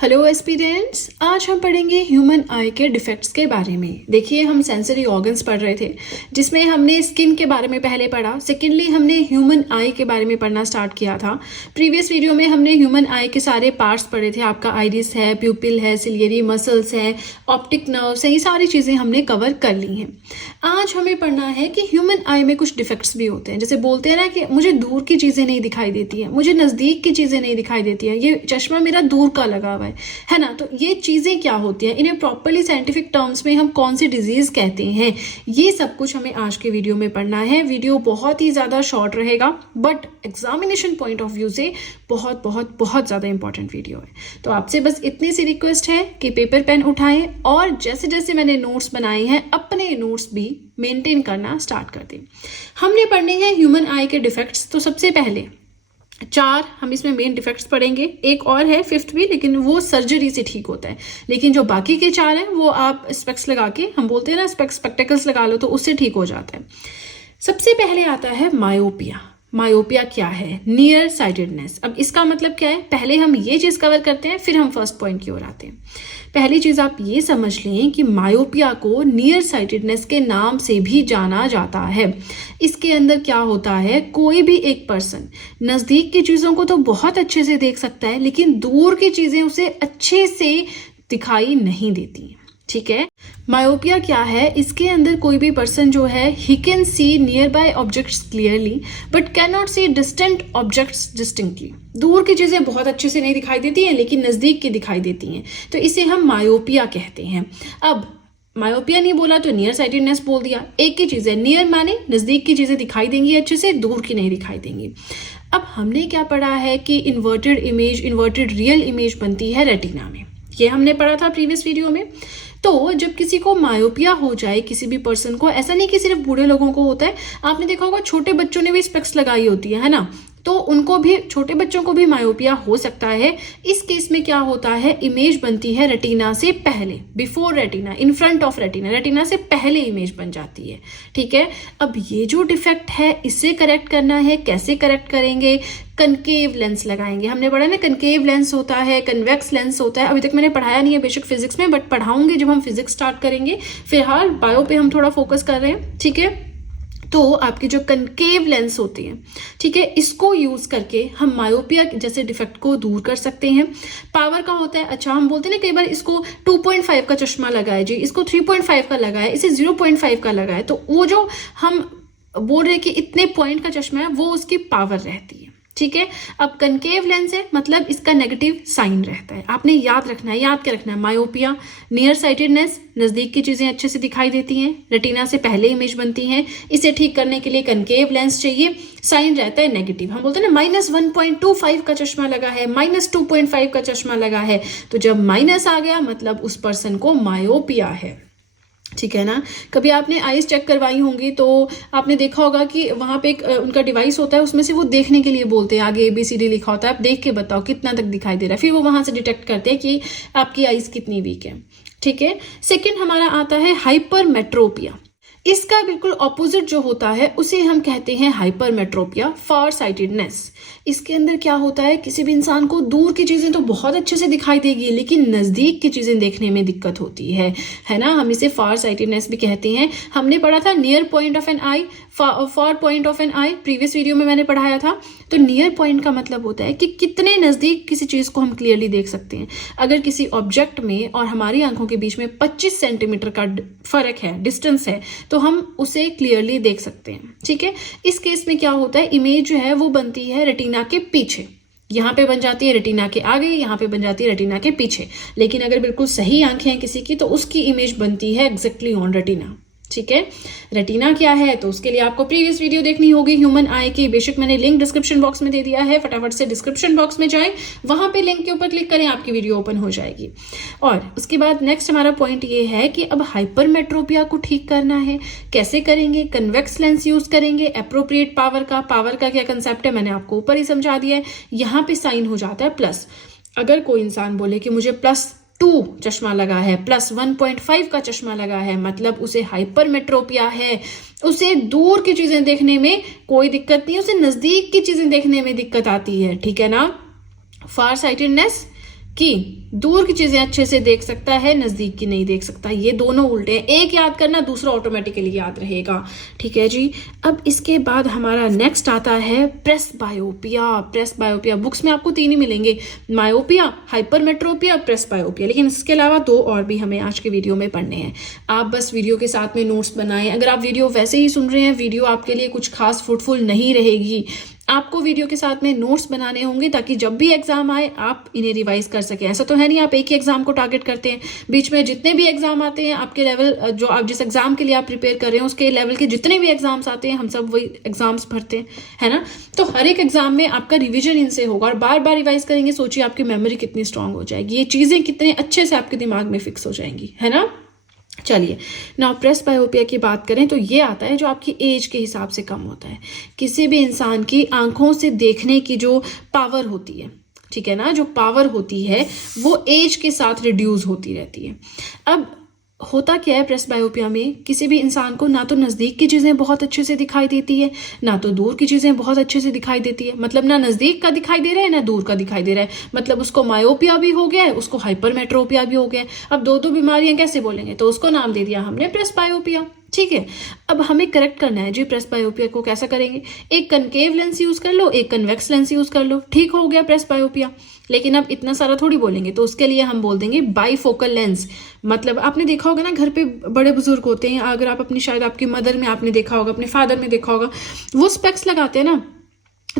Hello aspirants, आज हम पढ़ेंगे ह्यूमन आई के डिफेक्ट्स के बारे में। देखिए, हम सेंसरी ऑर्गन्स पढ़ रहे थे जिसमें हमने स्किन के बारे में पहले पढ़ा। सेकेंडली हमने ह्यूमन आई के बारे में पढ़ना स्टार्ट किया था। प्रीवियस वीडियो में हमने ह्यूमन आई के सारे पार्ट्स पढ़े थे। आपका आइरिस है, प्यूपिल है, सिलियरी मसल्स है, ऑप्टिक नर्व्स है, ये सारी चीज़ें हमने कवर कर ली हैं। आज हमें पढ़ना है कि ह्यूमन आई में कुछ डिफेक्ट्स भी होते हैं। जैसे बोलते हैं ना कि मुझे दूर की चीज़ें नहीं दिखाई देती हैं, मुझे नज़दीक की चीज़ें नहीं दिखाई देती हैं, ये चश्मा मेरा दूर का लगा हुआ है ना। तो ये चीजें क्या होती हैं, इन्हें प्रॉपर्ली साइंटिफिक टर्म्स में हम कौन सी डिजीज कहते हैं, ये सब कुछ हमें आज के वीडियो में पढ़ना है। वीडियो बहुत ही ज्यादा शॉर्ट रहेगा but examination point of view से बहुत बहुत बहुत ज्यादा इंपॉर्टेंट वीडियो है। तो आपसे बस इतनी सी रिक्वेस्ट है कि पेपर पेन उठाएं और जैसे जैसे मैंने नोट्स बनाए हैं अपने नोट्स भी मेंटेन करना स्टार्ट कर दें। हमने पढ़ने हैं ह्यूमन आई के डिफेक्ट्स। तो सबसे पहले 4 हम इसमें मेन डिफेक्ट्स पढ़ेंगे, एक और है 5th भी, लेकिन वो सर्जरी से ठीक होता है। लेकिन जो बाकी के 4 हैं वो आप स्पेक्स लगा के, हम बोलते हैं ना स्पेक्टेकल्स लगा लो, तो उससे ठीक हो जाता है। सबसे पहले आता है मायोपिया। मायोपिया क्या है? Near sightedness. अब इसका मतलब क्या है, पहले हम ये चीज कवर करते हैं फिर हम फर्स्ट पॉइंट की ओर आते हैं। पहली चीज आप ये समझ लें कि मायोपिया को नियर साइटेडनेस के नाम से भी जाना जाता है। इसके अंदर क्या होता है, कोई भी एक पर्सन नजदीक की चीजों को तो बहुत अच्छे से देख सकता है लेकिन दूर की चीजें उसे अच्छे से दिखाई नहीं देती। ठीक है, मायोपिया क्या है, इसके अंदर कोई भी पर्सन जो है he can see near by objects clearly but can not see distant objects distinctly. दूर की चीजें बहुत अच्छे से नहीं दिखाई देती हैं लेकिन नजदीक की दिखाई देती हैं, तो इसे हम मायोपिया कहते हैं। अब मायोपिया नहीं बोला तो नियर साइटेडनेस बोल दिया। एक ही चीज है, नियर माने नजदीक की चीजें दिखाई देंगी अच्छे से, दूर की नहीं दिखाई देंगी। अब हमने क्या पढ़ा है कि inverted image, inverted real image बनती है रेटिना में। ये हमने पढ़ा था प्रीवियस वीडियो में। तो जब किसी को मायोपिया हो जाए, किसी भी पर्सन को, ऐसा नहीं कि सिर्फ बूढ़े लोगों को होता है, आपने देखा होगा छोटे बच्चों ने भी स्पेक्स लगाई होती है ना, तो उनको भी, छोटे बच्चों को भी मायोपिया हो सकता है। इस केस में क्या होता है, इमेज बनती है रेटिना से पहले, before retina, in front of retina, retina से पहले इमेज बन जाती है। ठीक है, अब ये जो डिफेक्ट है इसे करेक्ट करना है। कैसे करेक्ट करेंगे? कनकेव लेंस लगाएंगे। हमने पढ़ा ना, कनकेव लेंस होता है, कन्वेक्स लेंस होता है। अभी तक मैंने पढ़ाया नहीं है बेसिक फिजिक्स में, बट पढ़ाऊंगे जब हम फिजिक्स स्टार्ट करेंगे। फिलहाल बायो पे हम थोड़ा फोकस कर रहे हैं। ठीक है, तो आपकी जो कनकेव लेंस होती है, ठीक है, इसको यूज करके हम मायोपिया जैसे डिफेक्ट को दूर कर सकते हैं। पावर का होता है, अच्छा हम बोलते हैं ना कई बार इसको 2.5 का चश्मा लगा है जी, इसको 3.5 का लगा है, इसे 0.5 का लगा है, तो वो जो हम बोल रहे हैं कि इतने पॉइंट का चश्मा है वो उसकी पावर रहती है। ठीक है, अब कनकेव लेंस है मतलब इसका नेगेटिव साइन रहता है। आपने याद रखना है, याद क्या रखना है, मायोपिया, नियर साइटेडनेस, नजदीक की चीजें अच्छे से दिखाई देती हैं, रेटिना से पहले इमेज बनती हैं। इसे ठीक करने के लिए कनकेव लेंस चाहिए, साइन रहता है नेगेटिव। हम बोलते हैं ना -1.25 का चश्मा लगा है, -2.5 का चश्मा लगा है, तो जब माइनस आ गया मतलब उस पर्सन को मायोपिया है। ठीक है ना। कभी आपने आईज चेक करवाई होंगी तो आपने देखा होगा कि वहां पे एक उनका डिवाइस होता है, उसमें से वो देखने के लिए बोलते हैं, आगे ABCD लिखा होता है, आप देख के बताओ कितना तक दिखाई दे रहा है, फिर वो वहां से डिटेक्ट करते हैं कि आपकी आईज कितनी वीक है। ठीक है, सेकेंड हमारा आता है हाइपरमेट्रोपिया। इसका बिल्कुल ऑपोजिट जो होता है उसे हम कहते हैं हाइपरमेट्रोपिया, फार साइटेडनेस। इसके अंदर क्या होता है, किसी भी इंसान को दूर की चीजें तो बहुत अच्छे से दिखाई देगी लेकिन नजदीक की चीजें देखने में दिक्कत होती है ना। हम इसे फार साइटेडनेस भी कहते हैं। हमने पढ़ा था near point of an eye, far point of an eye, previous video में मैंने पढ़ाया था। तो नियर पॉइंट का मतलब होता है कि कितने नजदीक किसी चीज को हम क्लियरली देख सकते हैं। अगर किसी ऑब्जेक्ट में और हमारी आंखों के बीच में 25 सेंटीमीटर का फर्क है, डिस्टेंस है, तो हम उसे क्लियरली देख सकते हैं। ठीक है, इस केस में क्या होता है, इमेज जो है वो बनती है रेटिना के पीछे। यहाँ पे बन जाती है रेटिना के आगे, यहाँ पे बन जाती है रेटिना के पीछे। लेकिन अगर बिल्कुल सही आंखें हैं किसी की तो उसकी इमेज बनती है एग्जैक्टली ऑन रेटिना। ठीक है, रेटिना क्या है तो उसके लिए आपको प्रीवियस वीडियो देखनी होगी ह्यूमन आई की। बेशक मैंने लिंक डिस्क्रिप्शन बॉक्स में दे दिया है, फटाफट से डिस्क्रिप्शन बॉक्स में जाएं, वहां पे लिंक के ऊपर क्लिक करें, आपकी वीडियो ओपन हो जाएगी। और उसके बाद नेक्स्ट हमारा पॉइंट ये है कि अब हाइपरमेट्रोपिया को ठीक करना है। कैसे करेंगे? कन्वेक्स लेंस यूज करेंगे, एप्रोप्रिएट पावर का। पावर का क्या कंसेप्ट है मैंने आपको ऊपर ही समझा दिया है। यहाँ पे साइन हो जाता है प्लस। अगर कोई इंसान बोले कि मुझे +2 चश्मा लगा है, +1.5 का चश्मा लगा है, मतलब उसे हाइपरमेट्रोपिया है। उसे दूर की चीजें देखने में कोई दिक्कत नहीं, उसे नजदीक की चीजें देखने में दिक्कत आती है। ठीक है ना। फार साइटेडनेस की दूर की चीजें अच्छे से देख सकता है, नजदीक की नहीं देख सकता। ये दोनों उल्टे हैं, एक याद करना दूसरा ऑटोमेटिकली याद रहेगा। ठीक है जी। अब इसके बाद हमारा नेक्स्ट आता है प्रेस बायोपिया। प्रेस बायोपिया बुक्स में आपको 3 ही मिलेंगे, मायोपिया, हाइपरमेट्रोपिया, प्रेस बायोपिया, लेकिन इसके अलावा 2 और भी हमें आज के वीडियो में पढ़ने हैं। आप बस वीडियो के साथ में नोट्स बनाएं। अगर आप वीडियो वैसे ही सुन रहे हैं, वीडियो आपके लिए कुछ खास फ्रूटफुल नहीं रहेगी। आपको वीडियो के साथ में नोट्स बनाने होंगे ताकि जब भी एग्जाम आए आप इन्हें रिवाइज कर सकें। ऐसा तो है नहीं आप एक ही एग्जाम को टारगेट करते हैं, बीच में जितने भी एग्जाम आते हैं आपके लेवल, जो आप जिस एग्जाम के लिए आप प्रिपेयर कर रहे हैं उसके लेवल के जितने भी एग्जाम्स आते हैं हम सब वही एग्जाम्स भरते हैं, है ना। तो हर एक एग्जाम में आपका रिविजन इनसे होगा और बार बार रिवाइज करेंगे। सोचिए आपकी मेमोरी कितनी स्ट्रांग हो जाएगी, ये चीजें कितने अच्छे से आपके दिमाग में फिक्स हो जाएंगी, है ना। चलिए नाउ प्रेस बायोपिया की बात करें तो ये आता है जो आपकी एज के हिसाब से कम होता है। किसी भी इंसान की आंखों से देखने की जो पावर होती है, ठीक है ना, जो पावर होती है वो एज के साथ रिड्यूस होती रहती है। अब होता क्या है प्रेस बायोपिया में, किसी भी इंसान को ना तो नज़दीक की चीज़ें बहुत अच्छे से दिखाई देती है, ना तो दूर की चीज़ें बहुत अच्छे से दिखाई देती है। मतलब ना नज़दीक का दिखाई दे रहा है ना दूर का दिखाई दे रहा है। मतलब उसको मायोपिया भी हो गया है, उसको हाइपरमेट्रोपिया भी हो गया है। अब दो बीमारियां कैसे बोलेंगे, तो उसको नाम दे दिया हमने प्रेस बायोपिया। ठीक है, अब हमें करेक्ट करना है जी प्रेस बायोपिया को। कैसा करेंगे, एक कनकेव लेंस यूज कर लो, एक कन्वेक्स लेंस यूज कर लो, ठीक हो गया प्रेस बायोपिया। लेकिन अब इतना सारा थोड़ी बोलेंगे, तो उसके लिए हम बोल देंगे बाईफोकल लेंस। मतलब आपने देखा होगा ना घर पे बड़े बुजुर्ग होते हैं, अगर आप अपनी शायद आपकी मदर में आपने देखा होगा, अपने फादर में देखा होगा, वो स्पेक्स लगाते हैं ना,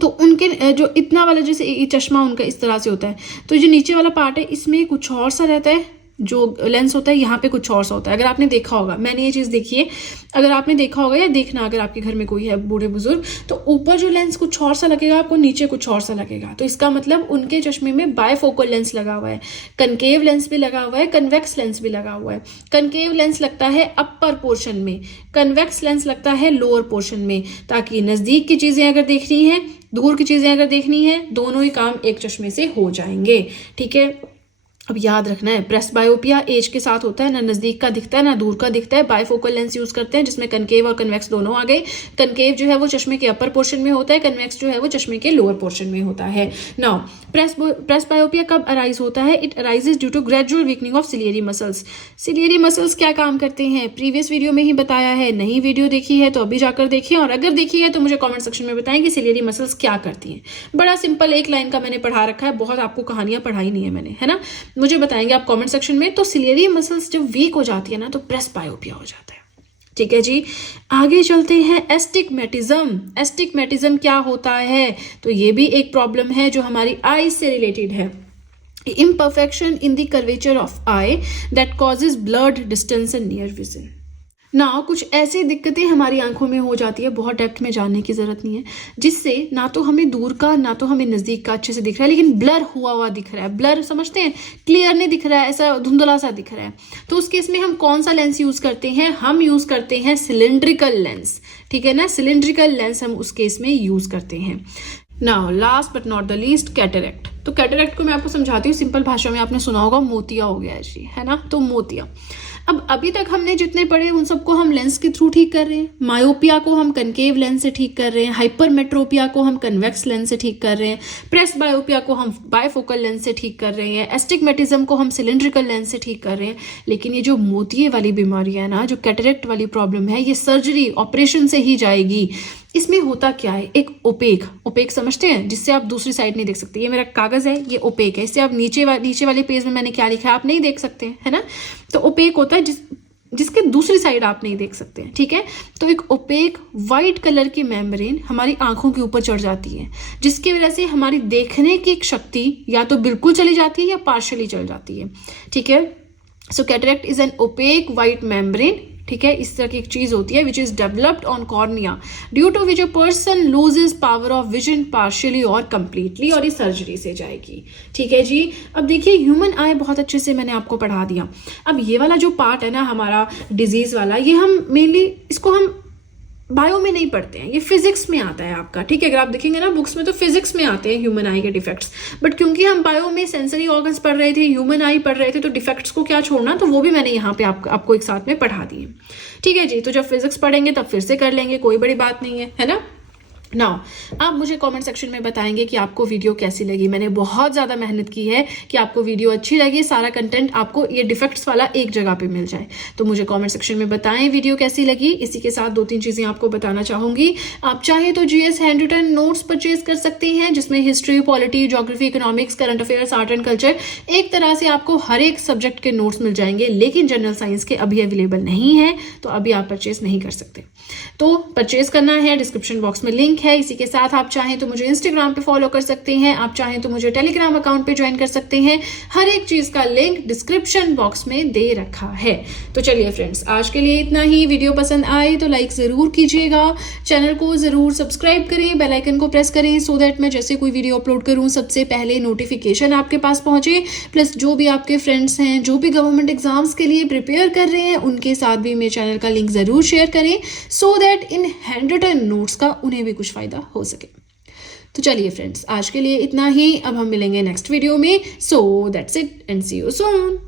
तो उनके जो इतना वाला जैसे ये चश्मा उनका इस तरह से होता है, तो जो नीचे वाला पार्ट है इसमें कुछ और सा रहता है, जो लेंस होता है यहाँ पे कुछ और सा होता है। अगर आपने देखा होगा, मैंने ये चीज़ देखी है, अगर आपने देखा होगा या देखना अगर आपके घर में कोई है बूढ़े बुजुर्ग, तो ऊपर जो लेंस कुछ और सा लगेगा आपको, नीचे कुछ और सा लगेगा। तो इसका मतलब उनके चश्मे में बायफोकल लेंस लगा हुआ है, कनकेव लेंस भी लगा हुआ है, कन्वेक्स लेंस भी लगा हुआ है। कनकेव लेंस लगता है अपर पोर्शन में, कन्वेक्स लेंस लगता है लोअर पोर्शन में, ताकि नज़दीक की चीज़ें अगर देखनी है, दूर की चीज़ें अगर देखनी है, दोनों ही काम एक चश्मे से हो जाएंगे। ठीक है, अब याद रखना है प्रेस बायोपिया एज के साथ होता है, ना नज़दीक का दिखता है ना दूर का दिखता है। बायफोकल लेंस यूज करते हैं जिसमें कनकेव और कन्वेक्स दोनों आ गए। कनकेव जो है वो चश्मे के अपर पोर्शन में होता है, कन्वेक्स जो है वो चश्मे के लोअर पोर्शन में होता है। नाउ प्रेस बायोपिया कब अराइज होता है, it arises due to gradual weakening of ciliary muscles. Ciliary muscles क्या काम करते हैं प्रीवियस वीडियो में ही बताया है, नई वीडियो देखी है तो अभी जाकर देखिए, और अगर देखी है तो मुझे कॉमेंट सेक्शन में बताएं कि सिलियरी मसल्स क्या करती हैं। बड़ा सिंपल एक लाइन का मैंने पढ़ा रखा है, बहुत आपको कहानियां पढ़ाई नहीं है मैंने, है ना। मुझे बताएंगे आप कमेंट सेक्शन में। तो सिलियरी मसल्स जब वीक हो जाती है ना तो प्रेस बायोपिया हो जाता है। ठीक है जी, आगे चलते हैं एस्टिग्मेटिज्म। एस्टिग्मेटिज्म क्या होता है, तो ये भी एक प्रॉब्लम है जो हमारी आई से रिलेटेड है। Imperfection in the curvature of I that causes blurred distance and near vision. ना कुछ ऐसी दिक्कतें हमारी आंखों में हो जाती है, बहुत डेप्थ में जानने की जरूरत नहीं है, जिससे ना तो हमें दूर का ना तो हमें नजदीक का अच्छे से दिख रहा है, लेकिन ब्लर हुआ हुआ दिख रहा है। ब्लर समझते हैं, क्लियर नहीं दिख रहा है, ऐसा धुंधला सा दिख रहा है। तो उस केस में हम कौन सा लेंस यूज करते हैं, हम यूज करते हैं सिलिंड्रिकल लेंस। ठीक है ना, सिलिंड्रिकल लेंस हम उस केस में यूज करते हैं। Now last but not the least, cataract. तो कैटरेक्ट को मैं आपको समझाती हूँ सिंपल भाषा में, आपने सुना होगा मोतिया हो गया है जी, है ना। तो मोतिया, अब अभी तक हमने जितने पढ़े उन सबको हम लेंस के थ्रू ठीक कर रहे हैं। मायोपिया को हम कनकेव लेंस से ठीक कर रहे हैं, हाइपरमेट्रोपिया को हम कन्वेक्स लेंस से ठीक कर रहे हैं, प्रेस बायोपिया को हम बायफोकल लेंस से ठीक कर रहे हैं, एस्टिग्मेटिज्म को हम सिलिंड्रिकल लेंस से ठीक कर रहे हैं। लेकिन ये जो मोतिये वाली बीमारी है ना, जो कैटरेक्ट वाली प्रॉब्लम है, ये सर्जरी ऑपरेशन से ही जाएगी। इसमें होता क्या है, एक ओपेक समझते हैं, जिससे आप दूसरी साइड नहीं देख सकते। ये मेरा कागज है, ये ओपेक है, इससे आप नीचे वाले पेज में मैंने क्या लिखा है आप नहीं देख सकते, है ना। तो ओपेक होता है जिसके दूसरी साइड आप नहीं देख सकते हैं। ठीक है, तो एक ओपेक व्हाइट कलर की मेम्ब्रेन हमारी आंखों के ऊपर चढ़ जाती है, जिसकी वजह से हमारी देखने की शक्ति या तो बिल्कुल चली जाती है या पार्शियली चल जाती है। ठीक है, so cataract is an opaque white membrane. ठीक है, इस तरह की एक चीज होती है which is developed on cornea, due to which a person loses power of vision partially और कंप्लीटली, और ये सर्जरी से जाएगी। ठीक है जी, अब देखिए ह्यूमन आई बहुत अच्छे से मैंने आपको पढ़ा दिया। अब ये वाला जो पार्ट है ना हमारा डिजीज वाला, ये हम मेनली इसको हम बायो में नहीं पढ़ते हैं, ये फिजिक्स में आता है आपका। ठीक है, अगर आप देखेंगे ना बुक्स में तो फिजिक्स में आते हैं ह्यूमन आई के डिफेक्ट्स, बट क्योंकि हम बायो में सेंसरी ऑर्गन्स पढ़ रहे थे, ह्यूमन आई पढ़ रहे थे, तो डिफेक्ट्स को क्या छोड़ना, तो वो भी मैंने यहाँ पे आपको एक साथ में पढ़ा दिए। ठीक है जी, तो जब फिजिक्स पढ़ेंगे तब फिर से कर लेंगे, कोई बड़ी बात नहीं है ना। नाउ आप मुझे कमेंट सेक्शन में बताएंगे कि आपको वीडियो कैसी लगी। मैंने बहुत ज़्यादा मेहनत की है कि आपको वीडियो अच्छी लगी, सारा कंटेंट आपको ये डिफेक्ट्स वाला एक जगह पे मिल जाए। तो मुझे कमेंट सेक्शन में बताएं वीडियो कैसी लगी। इसी के साथ 2-3 चीज़ें आपको बताना चाहूँगी। आप चाहे तो GS handwritten notes purchase कर सकते हैं, जिसमें history, polity, geography, economics, current affairs, art and culture, एक तरह से आपको हर एक सब्जेक्ट के नोट्स मिल जाएंगे। लेकिन जनरल साइंस के अभी अवेलेबल नहीं है, तो अभी आप परचेज नहीं कर सकते। तो परचेज करना है, डिस्क्रिप्शन बॉक्स में लिंक है। इसी के साथ आप चाहें तो मुझे इंस्टाग्राम पे फॉलो कर सकते हैं, आप चाहें तो मुझे टेलीग्राम अकाउंट पे ज्वाइन कर सकते हैं। हर एक चीज का लिंक डिस्क्रिप्शन बॉक्स में दे रखा है। तो चलिए फ्रेंड्स, आज के लिए इतना ही। वीडियो पसंद आए तो लाइक जरूर कीजिएगा, चैनल को जरूर सब्सक्राइब करें, बेल आइकन को प्रेस करें, सो दैट मैं जैसे कोई वीडियो अपलोड करूं सबसे पहले नोटिफिकेशन आपके पास पहुंचे। प्लस जो भी आपके फ्रेंड्स हैं जो भी गवर्नमेंट एग्जाम्स के लिए प्रिपेयर कर रहे हैं, उनके साथ भी मेरे चैनल का लिंक जरूर शेयर करें, सो दैट इन हैंड रिटन नोट्स का उन्हें भी कुछ फायदा हो सके। तो चलिए फ्रेंड्स, आज के लिए इतना ही। अब हम मिलेंगे नेक्स्ट वीडियो में। So that's it and see you soon.